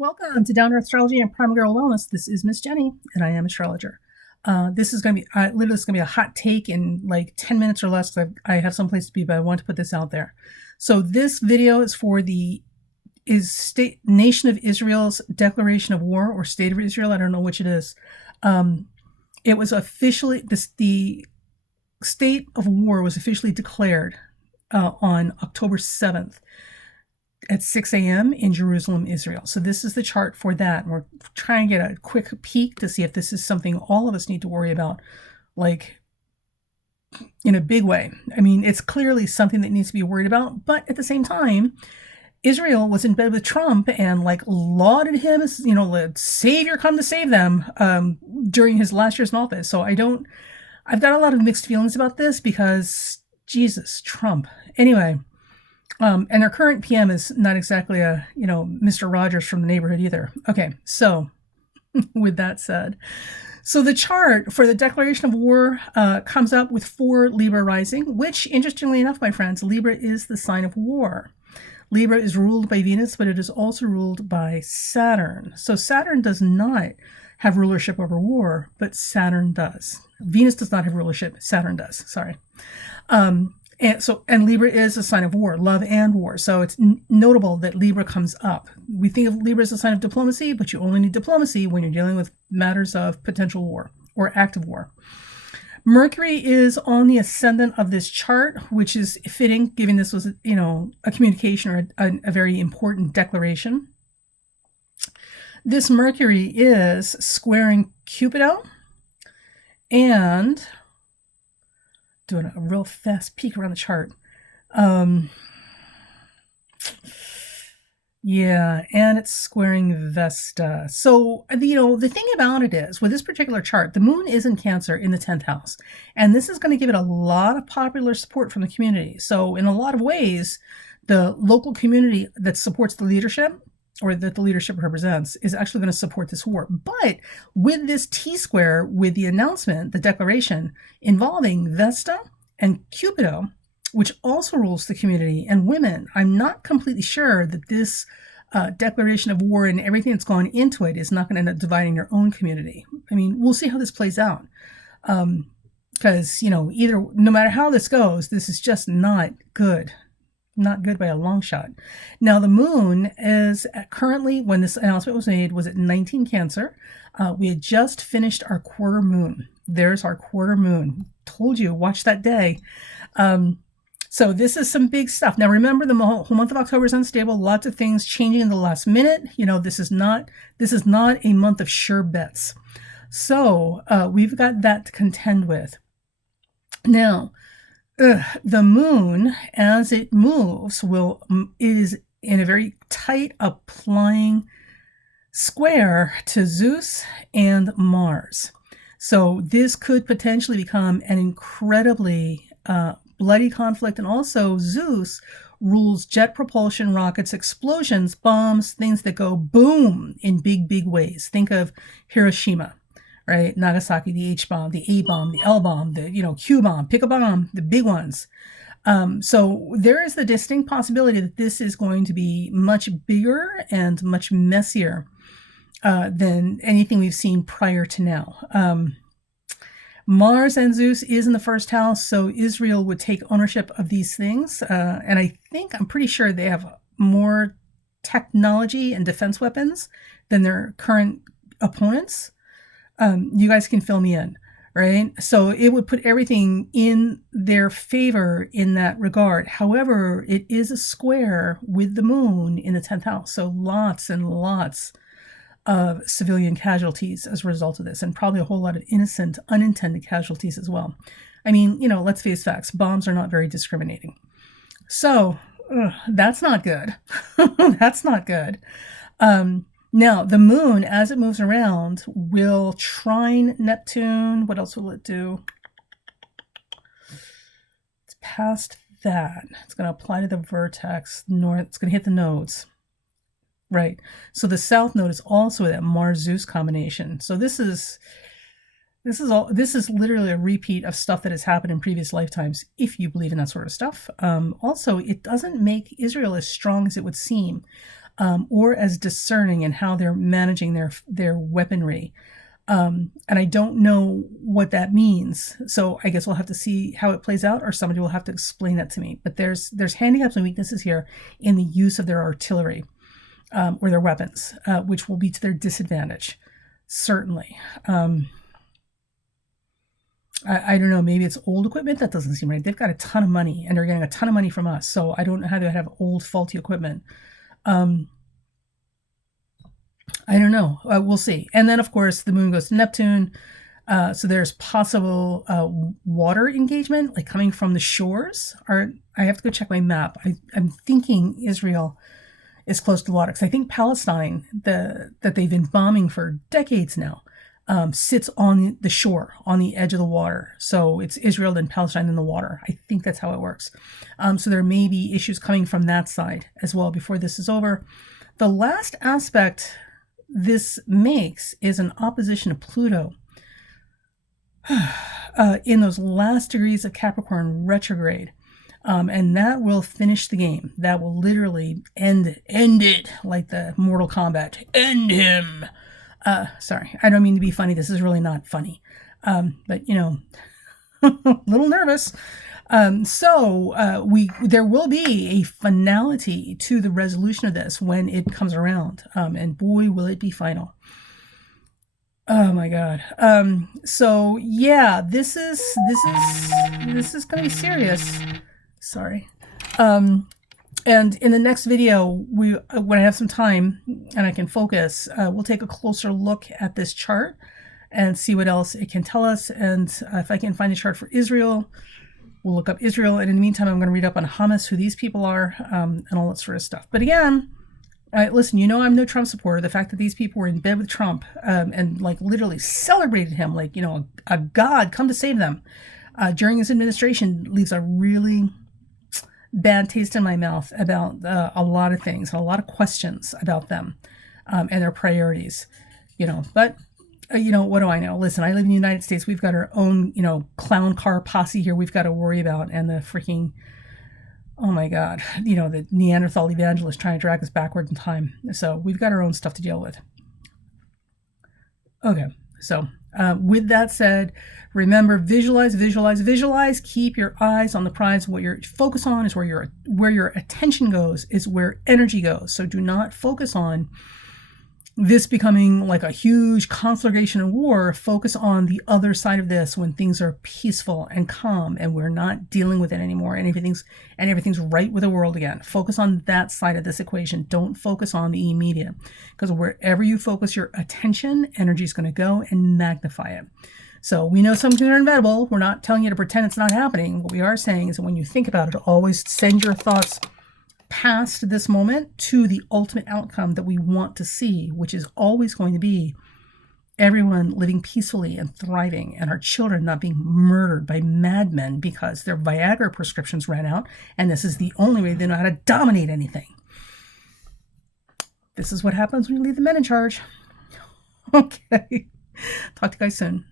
Welcome to Down to Astrology and Prime Girl Wellness. This is Miss Jenny, and I am astrologer. This is going to be literally it's going to be a hot take in like 10 minutes or less. I have someplace to be, but I want to put this out there. So this video is for the Nation of Israel's declaration of war, or State of Israel. I don't know which it is. It was officially the state of war was officially declared on October 7th. At 6 a.m. in Jerusalem, Israel. So this is the chart for that. We're trying to get a quick peek to see if this is something all of us need to worry about, like in a big way. I mean, it's clearly something that needs to be worried about, but at the same time, Israel was in bed with Trump and like lauded him as, the savior come to save them during his last years in office. So I've got a lot of mixed feelings about this because Jesus, Trump. Anyway. And our current PM is not exactly a, Mr. Rogers from the neighborhood either. Okay, so with that said, so the chart for the declaration of war comes up with 4 Libra rising, which, interestingly enough, my friends, Libra is the sign of war. Libra is ruled by Venus, but it is also ruled by Saturn. So Saturn does not have rulership over war, but Saturn does. Venus does not have rulership, Saturn does, sorry. And Libra is a sign of war, love and war. So it's notable that Libra comes up. We think of Libra as a sign of diplomacy, but you only need diplomacy when you're dealing with matters of potential war or active war. Mercury is on the ascendant of this chart, which is fitting, given this was, a communication or a very important declaration. This Mercury is squaring Cupido and doing a real fast peek around the chart. Yeah, and it's squaring Vesta. So, the thing about it is, with this particular chart, the moon is in Cancer in the 10th house. And this is going to give it a lot of popular support from the community. So, in a lot of ways, the local community that supports the leadership, or that the leadership represents, is actually going to support this war. But with this T-square, with the announcement, the declaration involving Vesta and Cupido, which also rules the community and women, I'm not completely sure that this declaration of war and everything that's gone into it is not going to end up dividing your own community. I mean, we'll see how this plays out. Because, no matter how this goes, this is just not good. Not good by a long shot. Now, the moon is currently, when this announcement was made, was at 19 Cancer. We had just finished our quarter moon. There's our quarter moon. Told you, watch that day. So this is some big stuff. Now, remember, the whole month of October is unstable. Lots of things changing in the last minute. This is not a month of sure bets. So we've got that to contend with. Now, the moon, as it moves, is in a very tight applying square to Zeus and Mars. So this could potentially become an incredibly bloody conflict. And also Zeus rules jet propulsion, rockets, explosions, bombs, things that go boom in big, big ways. Think of Hiroshima. Right, Nagasaki, the H-bomb, the A-bomb, the L-bomb, the Q-bomb, pick a bomb, the big ones. So there is the distinct possibility that this is going to be much bigger and much messier than anything we've seen prior to now. Mars and Zeus is in the first house, so Israel would take ownership of these things. And I'm pretty sure they have more technology and defense weapons than their current opponents. You guys can fill me in, right? So it would put everything in their favor in that regard. However, it is a square with the moon in the 10th house. So lots and lots of civilian casualties as a result of this, and probably a whole lot of innocent, unintended casualties as well. I mean, let's face facts. Bombs are not very discriminating. So that's not good. That's not good. Now, the moon, as it moves around, will trine Neptune. What else will it do? It's past that. It's going to apply to the vertex north. It's going to hit the nodes. Right. So the south node is also that Mars-Zeus combination. So this is literally a repeat of stuff that has happened in previous lifetimes, if you believe in that sort of stuff. Also, it doesn't make Israel as strong as it would seem. or as discerning in how they're managing their weaponry. And I don't know what that means. So I guess we'll have to see how it plays out, or somebody will have to explain that to me. But there's handicaps and weaknesses here in the use of their artillery, or their weapons, which will be to their disadvantage, certainly. I don't know, maybe it's old equipment. That doesn't seem right. They've got a ton of money, and they're getting a ton of money from us. So I don't know how they have old, faulty equipment. I don't know. We'll see. And then, of course, the moon goes to Neptune. So there's possible water engagement, like coming from the shores. Or I have to go check my map. I'm thinking Israel is close to water, because I think Palestine, that they've been bombing for decades now, sits on the shore, on the edge of the water. So it's Israel, then Palestine, then the water. I think that's how it works. So there may be issues coming from that side as well before this is over. The last aspect this makes is an opposition to Pluto in those last degrees of Capricorn retrograde. And that will finish the game. That will literally end it, like the Mortal Kombat. End him. Sorry, I don't mean to be funny. This is really not funny. But a little nervous. There will be a finality to the resolution of this when it comes around. And boy, will it be final. Oh my God. So yeah, this is going to be serious. Sorry. And in the next video, when I have some time and I can focus, we'll take a closer look at this chart and see what else it can tell us. And if I can find a chart for Israel, we'll look up Israel. And in the meantime, I'm going to read up on Hamas, who these people are, and all that sort of stuff. But again, listen, I'm no Trump supporter. The fact that these people were in bed with Trump and like literally celebrated him like, a god come to save them during his administration leaves a really bad taste in my mouth about a lot of things, and a lot of questions about them and their priorities, But, what do I know? Listen, I live in the United States. We've got our own, clown car posse here we've got to worry about, and the freaking, oh my God, the Neanderthal evangelist trying to drag us backward in time. So we've got our own stuff to deal with. Okay, so with that said, remember, visualize. Keep your eyes on the prize. What you focus on is where your attention goes, is where energy goes. So do not focus on this becoming like a huge conflagration of war. Focus on the other side of this, when things are peaceful and calm and we're not dealing with it anymore, and everything's right with the world again. Focus on that side of this equation. Don't focus on the immediate, because wherever you focus your attention, energy is going to go and magnify it. So we know some things are inevitable. We're not telling you to pretend it's not happening. What we are saying is that when you think about it, always send your thoughts past this moment to the ultimate outcome that we want to see, which is always going to be everyone living peacefully and thriving, and our children not being murdered by madmen because their Viagra prescriptions ran out, and this is the only way they know how to dominate anything. This is what happens when you leave the men in charge. Okay. Talk to you guys soon.